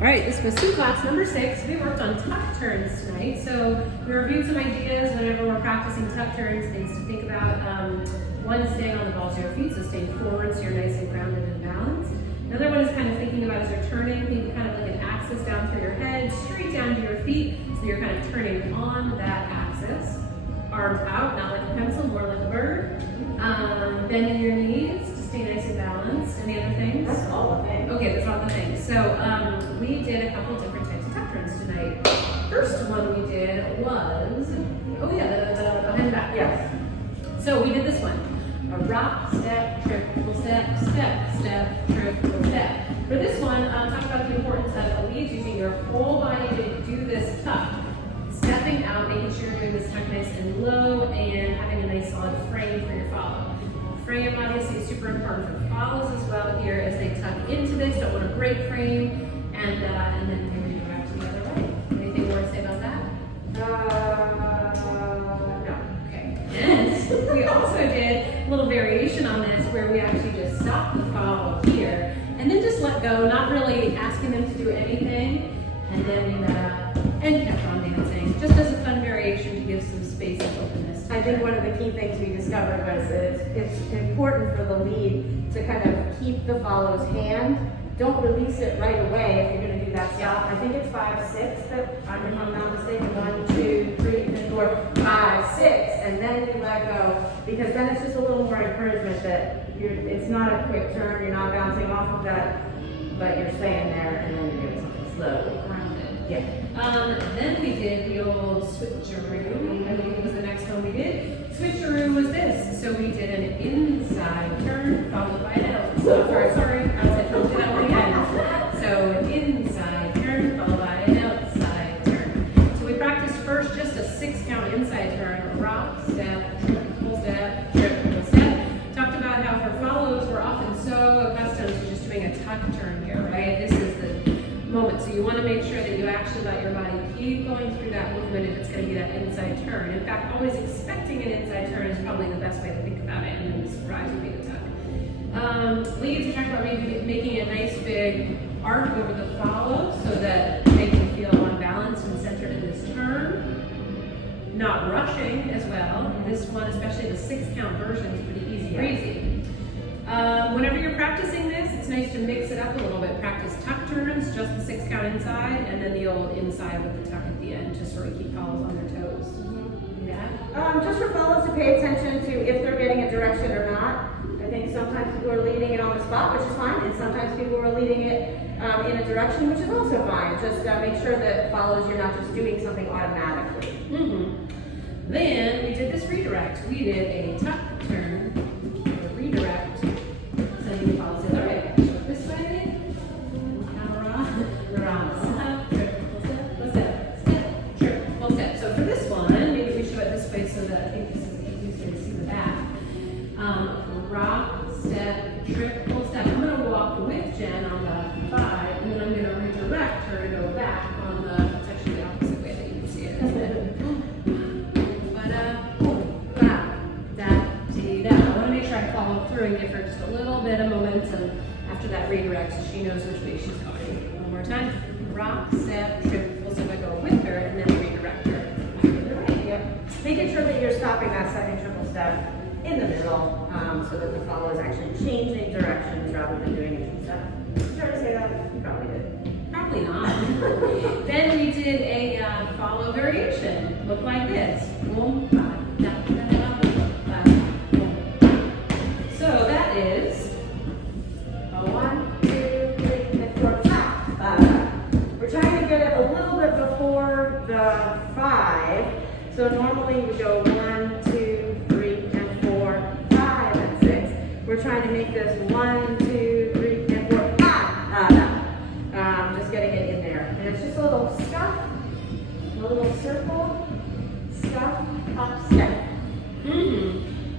All right, this was Sioux class number 6. We worked on tuck turns tonight. So we reviewed some ideas whenever we're practicing tuck turns, things to think about. One is staying on the balls of your feet, so staying forward so you're nice and grounded and balanced. Another one is kind of thinking about as you're turning, think kind of like an axis down through your head, straight down to your feet, so you're kind of turning on that axis. Arms out, not like a pencil, more like a bird. Bending your knees to stay nice and balanced. Any other things? That's all the things. Okay, that's all the things. So we did a couple different types of tuck turns tonight. First one we did was, the behind the back. Yes. So we did this one. A rock, step, triple step, step, step, triple step. For this one, talk about the importance of leads using your whole body to do this tuck. Stepping out, making sure you're doing this tuck nice and low, and having a nice solid frame for your follow. Frame obviously is super important for follows as well here as they tuck into this. Don't want to break frame, and then they're going to go back to the other way. Anything more to say about that? No. Okay. And we also did a little variation on this where we actually just stopped the follow here and then just let go, not really asking them to do anything, and then we let up and kept on dancing. Just as a fun variation to give some space and openness. I think one of the key things we discovered was that it's important for the lead to kind of keep the follow's hand. Don't release it right away if you're going to do that stop. I think it's 5, 6 that, if I'm not mistaken, 1, 2, 3, 4, 5, 6, and then you let go, because then it's just a little more encouragement that it's not a quick turn, you're not bouncing off of that, but you're staying there, and then you're doing something slow. Yeah. Then we did the old switcheroo. I believe was the next one we did. Switcheroo was this. So we did an inside turn followed by an outside. Sorry, outside turn. Do that one again. So an inside turn followed by an outside turn. So we practiced first just a 6-count inside turn. Rock, step, triple step, triple step. Talked about how for follows we're often so accustomed to just doing a tuck turn here, right? This is the moment. So you want to make sure that you actually let your body keep going through that movement if it's going to be that inside turn. In fact, always expecting an inside turn is probably the best way to think about it, and then the surprise would be the tuck. Leads, we talked about maybe making a nice big arc over the follow so that they can feel unbalanced and centered in this turn. Not rushing as well. This one, especially the 6-count version, is pretty easy breezy. Whenever you're practicing this, it's nice to mix it up a little bit. Practice tuck turns, just the 6-count inside, and then the old inside with the tuck at the end to sort of keep follows on their toes. Yeah. Just for follows to pay attention to if they're getting a direction or not. I think sometimes people are leading it on the spot, which is fine, and sometimes people are leading it in a direction, which is also fine. Just make sure that follows you're not just doing something automatically. Then we did this redirect. We did a tuck turn, a redirect, sending the follows the other way. This way, step, triple step, step, triple step. So for this one, maybe we show it this way so that I think this is easier to see the back. Rock, step, triple step. I'm going to walk with Jen on the 5, and then I'm going to redirect her to go back on the, it's actually the opposite way that you can see it. I want to make sure I follow through and give her just a little bit of momentum after that redirect so she knows which way she's going. One more time. Rock, step, triple step. I go with her and then redirect her. Yep. Making sure that you're stopping that second triple step in the middle so that the follow is actually changing directions rather than doing a triple step. Did you already say that? You probably did. Probably not. Then we did a follow variation. Look like this. Boom, ba, da, da, da, ba, boom. So that is a 1, 2, 3, 4, 5. We're trying to get it a little bit before the 5. So normally we go 1, 2, 3, and 4, 5, and 6. We're trying to make this 1, 2, 3, and 4, 5. Just getting it in there. And it's just a little scuff, a little circle, scuff, hop, step.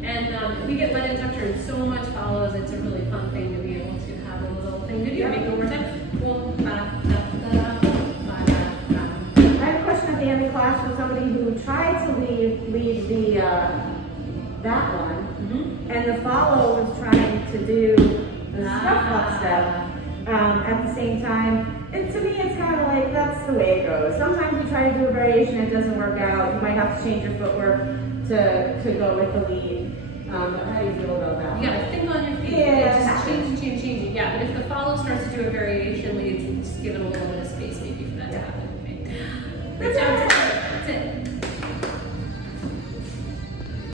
And we get led in tuck turns so much follows. It's a really fun thing to be able to have a little thing to do. Make it one more time. Boom, ba, da, da, da, ba, da, da. I have a question at the end of class from somebody who tried to lead the that one, and the follow was trying to do the scuff hop step at the same time. And to me, it's the way it goes. Sometimes you try to do a variation, it doesn't work out. You might have to change your footwork to go with the lead. But how do you feel about that? You gotta think on your